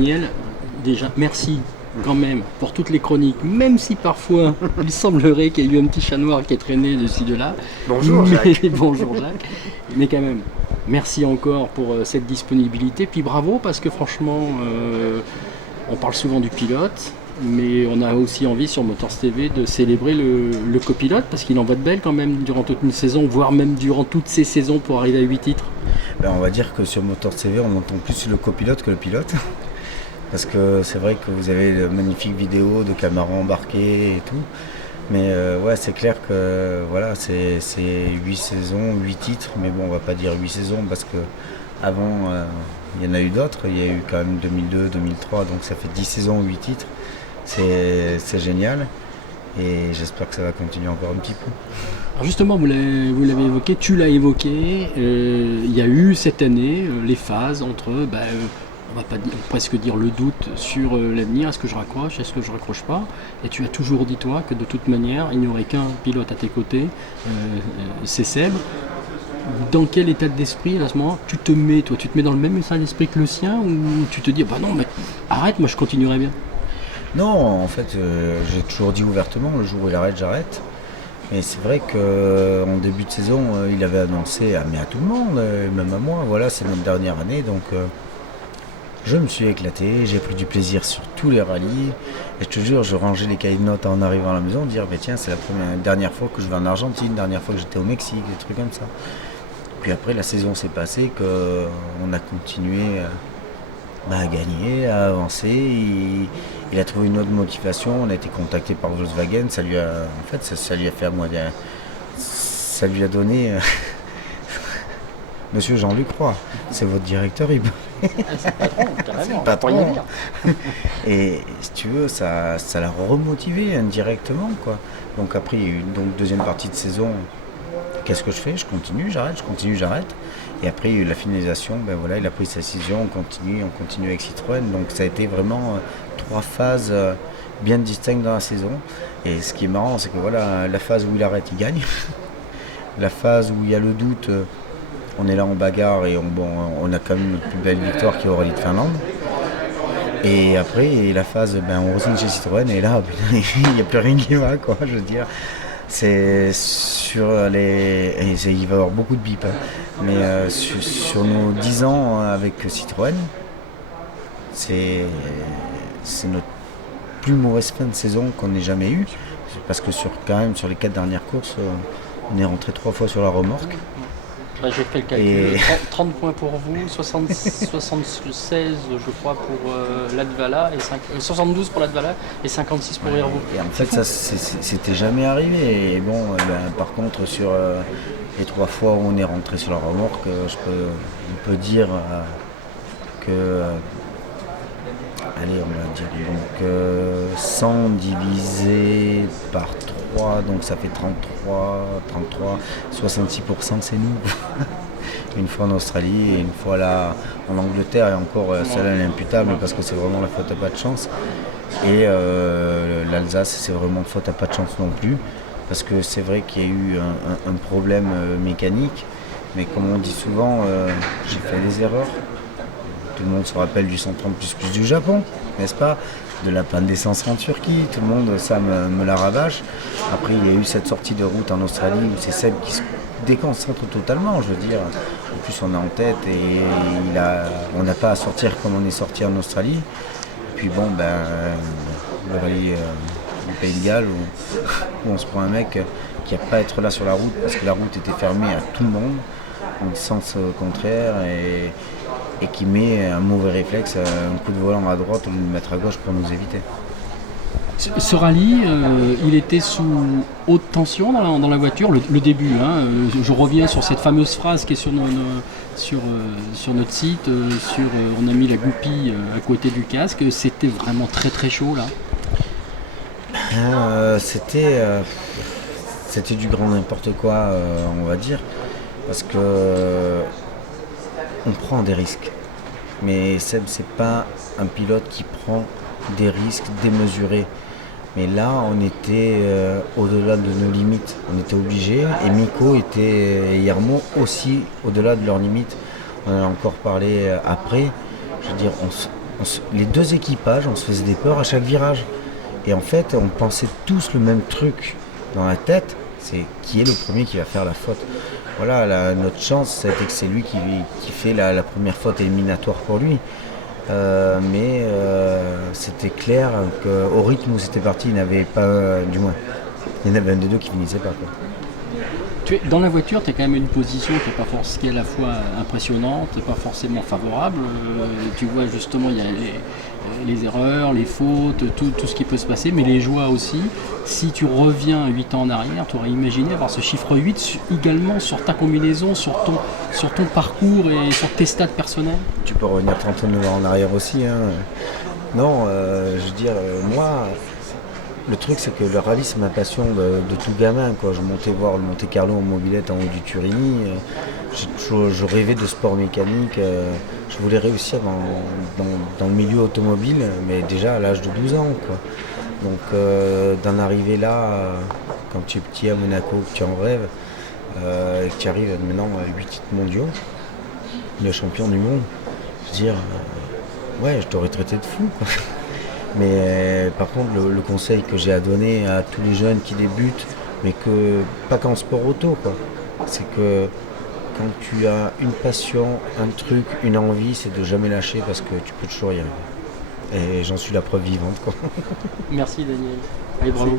Daniel, déjà, merci quand même pour toutes les chroniques, même si parfois il semblerait qu'il y ait eu un petit chat noir qui est traîné de ci, de là. Bonjour Jacques. Bonjour Jacques. Mais quand même, merci encore pour cette disponibilité. Puis bravo parce que franchement, on parle souvent du pilote, mais on a aussi envie sur Motors TV de célébrer le copilote parce qu'il en va de belle quand même durant toute une saison, voire même durant toutes ces saisons pour arriver à 8 titres. Ben, on va dire que sur Motors TV, on entend plus le copilote que le pilote. Parce que c'est vrai que vous avez de magnifiques vidéos de caméras embarquées et tout. Mais ouais, c'est clair que voilà, c'est 8 saisons, 8 titres. Mais bon, on va pas dire 8 saisons parce que avant, il y en a eu d'autres. Il y a eu quand même 2002, 2003, donc ça fait 10 saisons, 8 titres. C'est génial. Et j'espère que ça va continuer encore un petit peu. Alors justement, vous l'avez évoqué, tu l'as évoqué, il y a eu cette année les phases entre, on va pas presque dire le doute sur l'avenir, est-ce que je raccroche, est-ce que je raccroche pas, et tu as toujours dit toi que de toute manière il n'y aurait qu'un pilote à tes côtés, c'est Seb. Dans quel état d'esprit à ce moment tu te mets, toi, tu te mets dans le même état d'esprit que le sien, ou tu te dis bah non mais arrête, moi je continuerai bien. Non, en fait, j'ai toujours dit ouvertement, le jour où il arrête, j'arrête. Mais c'est vrai qu'en début de saison, il avait annoncé mais à tout le monde, même à moi, voilà, c'est notre dernière année, donc je me suis éclaté, j'ai pris du plaisir sur tous les rallyes. Et je te jure, je rangeais les cahiers de notes en arrivant à la maison, dire tiens, c'est la dernière fois que je vais en Argentine, dernière fois que j'étais au Mexique, des trucs comme ça. Puis après, la saison s'est passée, qu'on a continué à gagner, à avancer. Il a trouvé une autre motivation. On a été contacté par Volkswagen. Ça lui a, en fait, ça lui a fait à moi, ça lui a donné. Monsieur Jean-Luc Roy, c'est votre directeur, il Ah, c'est le patron, carrément, c'est le on va pas rien patron. dire. Et si tu veux, ça l'a remotivé indirectement, quoi. Donc après, il y a eu une deuxième partie de saison. Qu'est-ce que je fais? Je continue, j'arrête, je continue, j'arrête. Et après, il y a eu la finalisation. Ben voilà, il a pris sa décision. On continue avec Citroën. Donc ça a été vraiment trois phases bien distinctes dans la saison. Et ce qui est marrant, c'est que voilà, la phase où il arrête, il gagne. La phase où il y a le doute, on est là en bagarre et on a quand même notre plus belle victoire qui est au Rallye de Finlande. Et après, la phase, on retourne chez Citroën et là, il n'y a plus rien qui va, quoi, je veux dire. C'est sur les. Il va y avoir beaucoup de bip, hein. Mais sur nos 10 ans avec Citroën, c'est notre plus mauvaise fin de saison qu'on ait jamais eue. Parce que quand même, sur les 4 dernières courses, on est rentré 3 fois sur la remorque. J'ai fait le calcul, 30 points pour vous, 76 je crois pour Latvala, 72 pour Latvala et 56 pour Hervaux. Et en fait, ça c'était jamais arrivé. Et bon, par contre, sur les 3 fois où on est rentré sur la remorque, on peut dire que. Allez, on va dire donc 100 divisé par 3, donc ça fait 33, 66% c'est nous. Une fois en Australie et une fois là en Angleterre, et encore celle-là elle est imputable parce que c'est vraiment la faute à pas de chance. Et l'Alsace, c'est vraiment faute à pas de chance non plus, parce que c'est vrai qu'il y a eu un problème mécanique, mais comme on dit souvent, j'ai fait des erreurs. Tout le monde se rappelle du 130 plus du Japon, n'est-ce pas? De la panne d'essence en Turquie, tout le monde ça me la rabâche. Après il y a eu cette sortie de route en Australie où c'est celle qui se déconcentre totalement, je veux dire. En plus on est en tête et on n'a pas à sortir comme on est sorti en Australie. Et puis bon le rallye du Pays de Galles où on se prend un mec qui n'a pas à être là sur la route parce que la route était fermée à tout le monde, en sens contraire, et qui met un mauvais réflexe, un coup de volant à droite au lieu de le mettre à gauche pour nous éviter. Ce rallye, il était sous haute tension dans la voiture, le début. Hein, je reviens sur cette fameuse phrase qui est sur notre site, on a mis la goupille à côté du casque, c'était vraiment très très chaud là. C'était du grand n'importe quoi, on va dire, parce que on prend des risques. Mais Seb, c'est pas un pilote qui prend des risques démesurés. Mais là, on était au-delà de nos limites. On était obligés. Et Miko et Yermo aussi au-delà de leurs limites. On en a encore parlé après. Je veux dire, les deux équipages, on se faisait des peurs à chaque virage. Et en fait, on pensait tous le même truc dans la tête, c'est qui est le premier qui va faire la faute. Voilà, notre chance, c'était que c'est lui qui fait la première faute éliminatoire pour lui. C'était clair qu'au rythme où c'était parti, il n'avait pas, du moins, il y en avait un des deux qui finissait pas, quoi. Dans la voiture, tu as quand même une position qui est à la fois impressionnante et pas forcément favorable. Tu vois justement, il y a les erreurs, les fautes, tout ce qui peut se passer, mais les joies aussi. Si tu reviens 8 ans en arrière, tu aurais imaginé avoir ce chiffre 8 également sur ta combinaison, sur ton parcours et sur tes stats personnels? Tu peux revenir 39 ans en arrière aussi, hein. Non, je veux dire, moi, le truc, c'est que le rallye, c'est ma passion de tout gamin, quoi. Je montais voir le Monte Carlo en mobilette en haut du Turini. Je rêvais de sport mécanique. Je voulais réussir dans le milieu automobile, mais déjà à l'âge de 12 ans, quoi. Donc, d'en arriver là, quand tu es petit à Monaco, que tu en rêves, et que tu arrives maintenant à 8 titres mondiaux, le champion du monde, je veux dire, ouais, je t'aurais traité de fou, quoi. Mais par contre, le conseil que j'ai à donner à tous les jeunes qui débutent, mais pas qu'en sport auto, quoi, c'est que quand tu as une passion, un truc, une envie, c'est de jamais lâcher parce que tu peux toujours y arriver. Et j'en suis la preuve vivante, quoi. Merci Daniel. Allez, bravo.